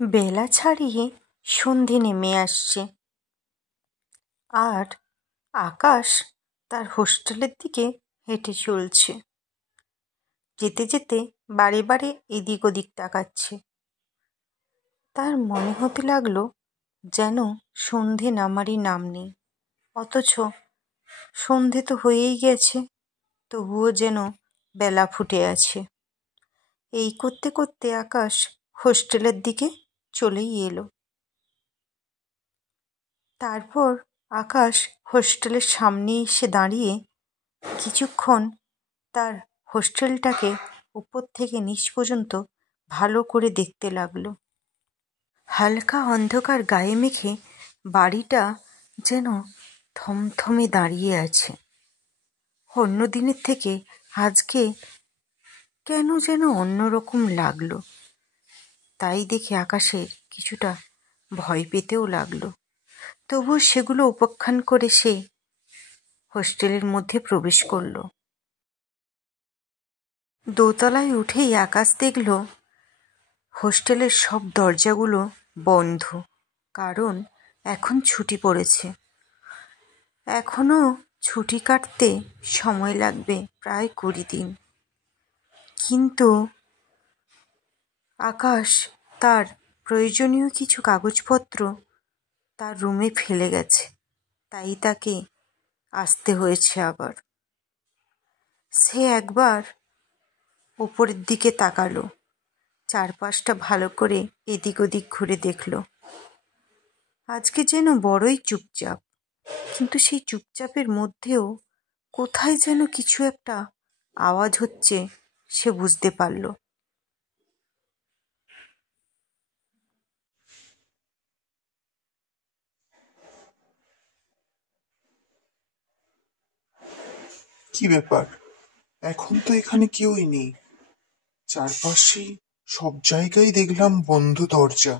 বেলা ছাড়িয়ে সন্ধে নেমে আসছে, আর আকাশ তার হোস্টেলের দিকে হেঁটে চলছে। যেতে যেতে বারে বারে এদিক ওদিক তাকাচ্ছে। তার মনে হতে লাগলো যেন সন্ধে নামারই নাম নেই, অথচ সন্ধে তো হয়েই গেছে, তবুও যেন বেলা ফুটে আছে। এই করতে করতে আকাশ হোস্টেলের দিকে চলেই এলো। তারপর আকাশ হোস্টেলের সামনে এসে দাঁড়িয়ে কিছুক্ষণ তার হোস্টেলটাকে উপর থেকে নিচ পর্যন্ত ভালো করে দেখতে লাগলো। হালকা অন্ধকার গায়ে মেখে বাড়িটা যেন থমথমে দাঁড়িয়ে আছে। অন্য দিনের থেকে আজকে কেন যেন অন্যরকম লাগলো। তাই দেখে আকাশের কিছুটা ভয় পেতেও লাগলো। তবুও সেগুলো উপেক্ষা করে সে হোস্টেলের মধ্যে প্রবেশ করলো। দোতলায় উঠেই আকাশ দেখল হোস্টেলের সব দরজাগুলো বন্ধ, কারণ এখন ছুটি পড়েছে। এখনো ছুটি কাটতে সময় লাগবে প্রায় 20 দিন। কিন্তু আকাশ তার প্রয়োজনীয় কিছু কাগজপত্র তার রুমে ফেলে গেছে, তাই তাকে আসতে হয়েছে আবার। সে একবার উপরের দিকে তাকালো, চারপাশটা ভালো করে এদিক ওদিক ঘুরে দেখলো। আজকে যেন বড়ই চুপচাপ, কিন্তু সেই চুপচাপের মধ্যেও কোথায় যেন কিছু একটা আওয়াজ হচ্ছে, সে বুঝতে পারল। কি ব্যাপার? এখন তো এখানে কেউই নেই। চারপাশে সব জায়গায় দেখলাম বন্ধ দরজা।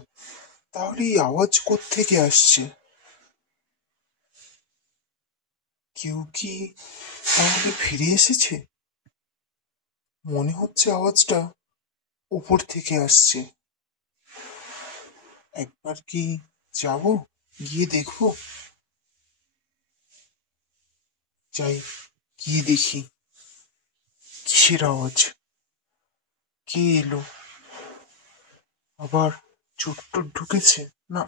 তাহলে এই আওয়াজ কোত্থেকে আসছে? কেউ কি তাহলে ফিরে এসেছে? মনে হচ্ছে আওয়াজটা উপর থেকে আসছে। একবার কি যাব, গিয়ে দেখবো? যাই, গিয়ে দেখি কিসের আওয়াজ, কে এলো, আবার চোর টোর ঢুকেছে? না,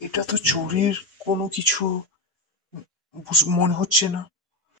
এটা তো চোরের কোনো কিছু মনে হচ্ছে না।